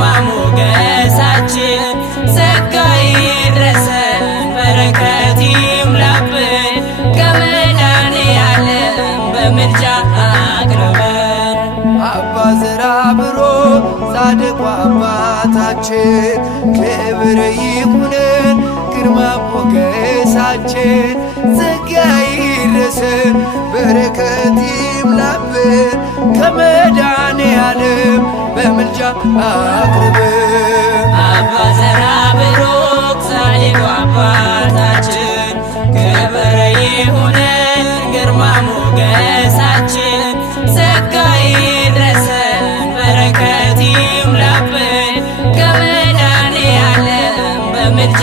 ግርማ ሞገሳችን ጸጋ ይድረሰን በረከት ይሙላብን ከመድኃኔዓለም በምልጃ አቅርበን። አባ ዘራብሩክ ጻድቁ አባታችን ክብር ይሁነን ግርማ ሞገሳችን ጸጋ ይድረሰን በረከት ይሙላብን ከመድኃኔዓለም በምልጃ አቅርበን። አባ ዘራብሩክ ጻድቁ አባታችን ክብር ይሁነን ግርማ ሞገሳችን ጸጋ ይድረሰን በረከት ይሙላብን ከመድኃኔዓለም በምልጃ